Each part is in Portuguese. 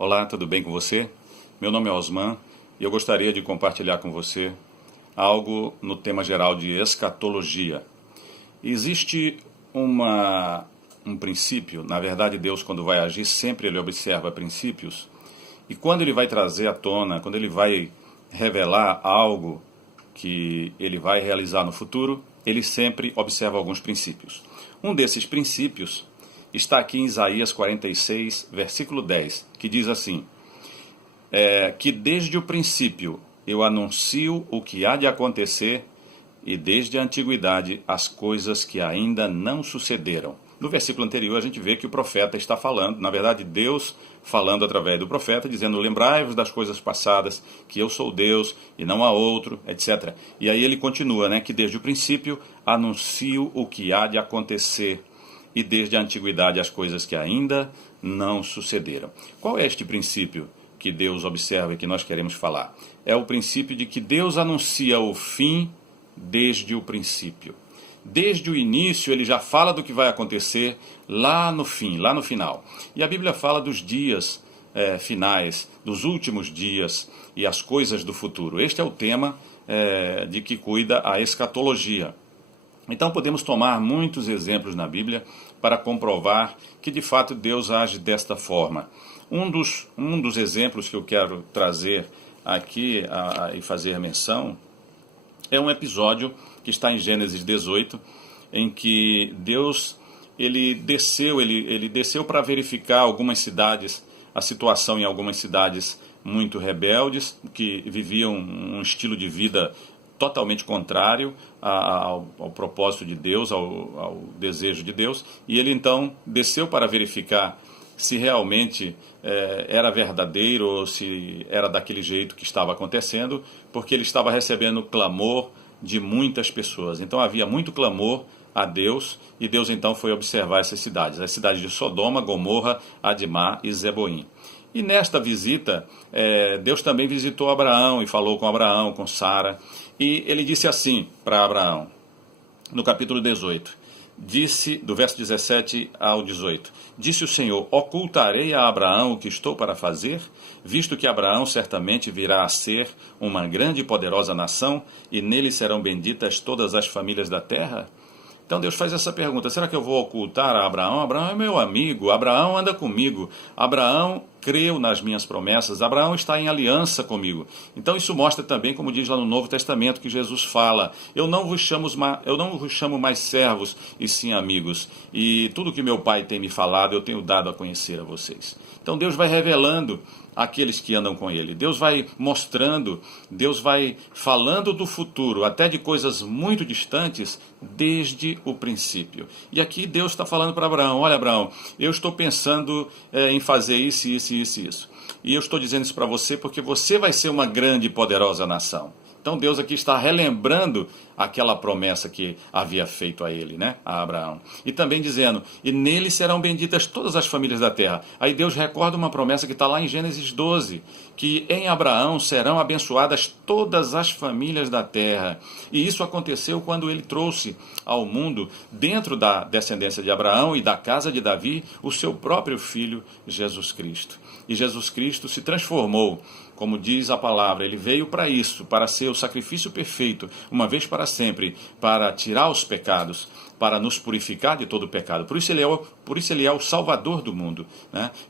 Olá, tudo bem com você? Meu nome é Osman e eu gostaria de compartilhar com você algo no tema geral de escatologia. Existe um princípio, na verdade Deus quando vai agir sempre ele observa princípios e quando ele vai trazer à tona, quando ele vai revelar algo que ele vai realizar no futuro, ele sempre observa alguns princípios. Um desses princípios está aqui em Isaías 46, versículo 10, que diz assim, que desde o princípio eu anuncio o que há de acontecer e desde a antiguidade as coisas que ainda não sucederam. No versículo anterior a gente vê que o profeta está falando, na verdade Deus falando através do profeta, dizendo, lembrai-vos das coisas passadas, que eu sou Deus e não há outro, etc. E aí ele continua, que desde o princípio anuncio o que há de acontecer e desde a antiguidade as coisas que ainda não sucederam. Qual é este princípio que Deus observa e que nós queremos falar? É o princípio de que Deus anuncia o fim desde o princípio. Desde o início ele já fala do que vai acontecer lá no fim, lá no final. E a Bíblia fala dos dias finais, dos últimos dias e as coisas do futuro. Este é o tema de que cuida a escatologia. Então podemos tomar muitos exemplos na Bíblia para comprovar que de fato Deus age desta forma. Um dos exemplos que eu quero trazer aqui e fazer menção é um episódio que está em Gênesis 18, em que Deus ele desceu para verificar algumas cidades, a situação em algumas cidades muito rebeldes, que viviam um estilo de vida totalmente contrário ao propósito de Deus, ao desejo de Deus, e ele então desceu para verificar se realmente era verdadeiro ou se era daquele jeito que estava acontecendo, porque ele estava recebendo clamor de muitas pessoas. Então havia muito clamor a Deus, e Deus então foi observar essas cidades, as cidades de Sodoma, Gomorra, Adimá e Zeboim. E nesta visita, Deus também visitou Abraão e falou com Abraão, com Sara. E ele disse assim para Abraão, no capítulo 18, do verso 17 ao 18, disse o Senhor, ocultarei a Abraão o que estou para fazer, visto que Abraão certamente virá a ser uma grande e poderosa nação, e nele serão benditas todas as famílias da terra? Então Deus faz essa pergunta, será que eu vou ocultar a Abraão? Abraão é meu amigo, Abraão anda comigo, Abraão creu nas minhas promessas, Abraão está em aliança comigo. Então isso mostra também, como diz lá no Novo Testamento, que Jesus fala, eu não vos chamo mais servos, e sim amigos, e tudo que meu Pai tem me falado, eu tenho dado a conhecer a vocês. Então Deus vai revelando aqueles que andam com ele. Deus vai mostrando, Deus vai falando do futuro, até de coisas muito distantes, desde o princípio. E aqui Deus está falando para Abraão, olha Abraão, eu estou pensando em fazer isso, isso, isso, isso. E eu estou dizendo isso para você porque você vai ser uma grande e poderosa nação. Então Deus aqui está relembrando aquela promessa que havia feito a ele, a Abraão. E também dizendo, e nele serão benditas todas as famílias da terra. Aí Deus recorda uma promessa que está lá em Gênesis 12, que em Abraão serão abençoadas todas as famílias da terra. E isso aconteceu quando ele trouxe ao mundo, dentro da descendência de Abraão e da casa de Davi, o seu próprio filho, Jesus Cristo. E Jesus Cristo se transformou, como diz a palavra, ele veio para isso, para ser o sacrifício perfeito, uma vez para sempre, para tirar os pecados, para nos purificar de todo o pecado. Por isso ele é o Salvador do mundo.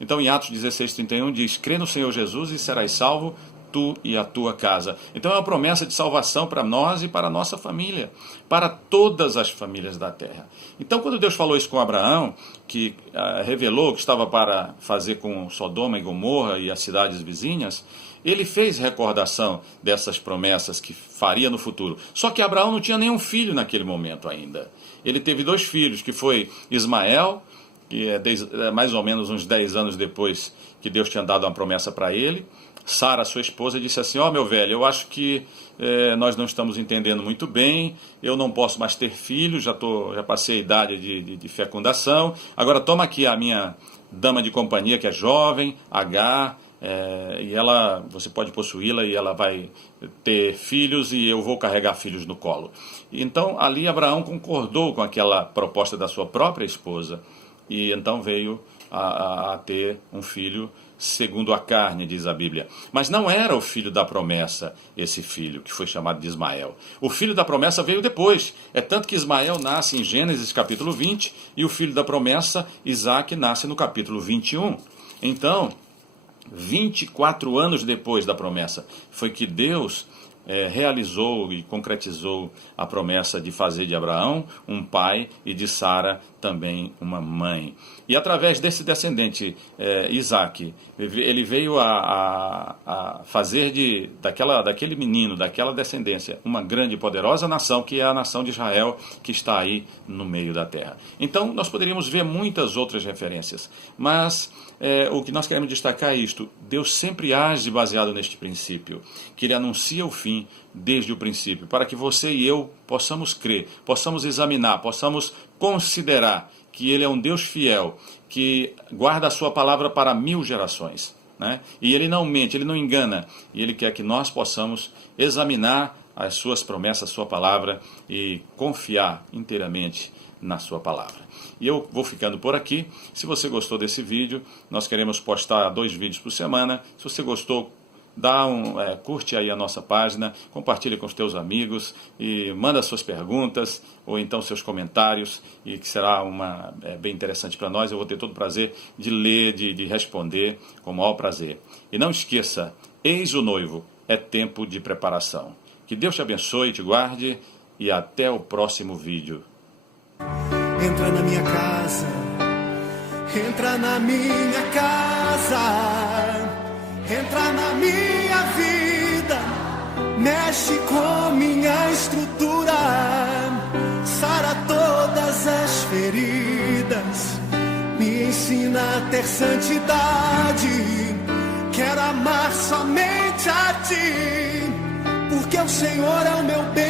Então em Atos 16:31 diz, crê no Senhor Jesus e serás salvo, tu e a tua casa. Então é uma promessa de salvação para nós e para a nossa família, para todas as famílias da terra. Então quando Deus falou isso com Abraão, que revelou o que estava para fazer com Sodoma e Gomorra e as cidades vizinhas, ele fez recordação dessas promessas que faria no futuro. Só que Abraão não tinha nenhum filho naquele momento ainda. Ele teve 2 filhos, que foi Ismael, que é mais ou menos uns 10 anos depois que Deus tinha dado uma promessa para ele. Sara, sua esposa, disse assim, meu velho, eu acho que nós não estamos entendendo muito bem, eu não posso mais ter filhos, já passei a idade de fecundação, agora toma aqui a minha dama de companhia, que é jovem, Agar, e você pode possuí-la e ela vai ter filhos e eu vou carregar filhos no colo. Então ali Abraão concordou com aquela proposta da sua própria esposa e então veio a ter um filho segundo a carne, diz a Bíblia. Mas não era o filho da promessa, esse filho, que foi chamado de Ismael. O filho da promessa veio depois. É tanto que Ismael nasce em Gênesis capítulo 20 e o filho da promessa, Isaque, nasce no capítulo 21. Então, 24 anos depois da promessa, foi que Deus realizou e concretizou a promessa de fazer de Abraão um pai e de Sara também uma mãe. E através desse descendente, Isaque, ele veio a fazer daquele menino, daquela descendência, uma grande e poderosa nação, que é a nação de Israel, que está aí no meio da terra. Então, nós poderíamos ver muitas outras referências, mas o que nós queremos destacar é isto: Deus sempre age baseado neste princípio, que Ele anuncia o fim desde o princípio, para que você e eu possamos crer, possamos examinar, possamos considerar que Ele é um Deus fiel, que guarda a sua palavra para 1000 gerações, né? E Ele não mente, Ele não engana, e Ele quer que nós possamos examinar as suas promessas, a sua palavra, e confiar inteiramente na sua palavra. E eu vou ficando por aqui. Se você gostou desse vídeo, nós queremos postar 2 vídeos por semana. Se você gostou, curte aí a nossa página, compartilhe com os teus amigos e manda suas perguntas ou então seus comentários, e que será bem interessante para nós. Eu vou ter todo o prazer de ler, de responder com o maior prazer. E não esqueça, eis o noivo, é tempo de preparação. Que Deus te abençoe, te guarde e até o próximo vídeo. Entra na minha casa, entra na minha casa, entra na minha vida, mexe com minha estrutura, sara todas as feridas, me ensina a ter santidade, quero amar somente a Ti, porque o Senhor é o meu bem.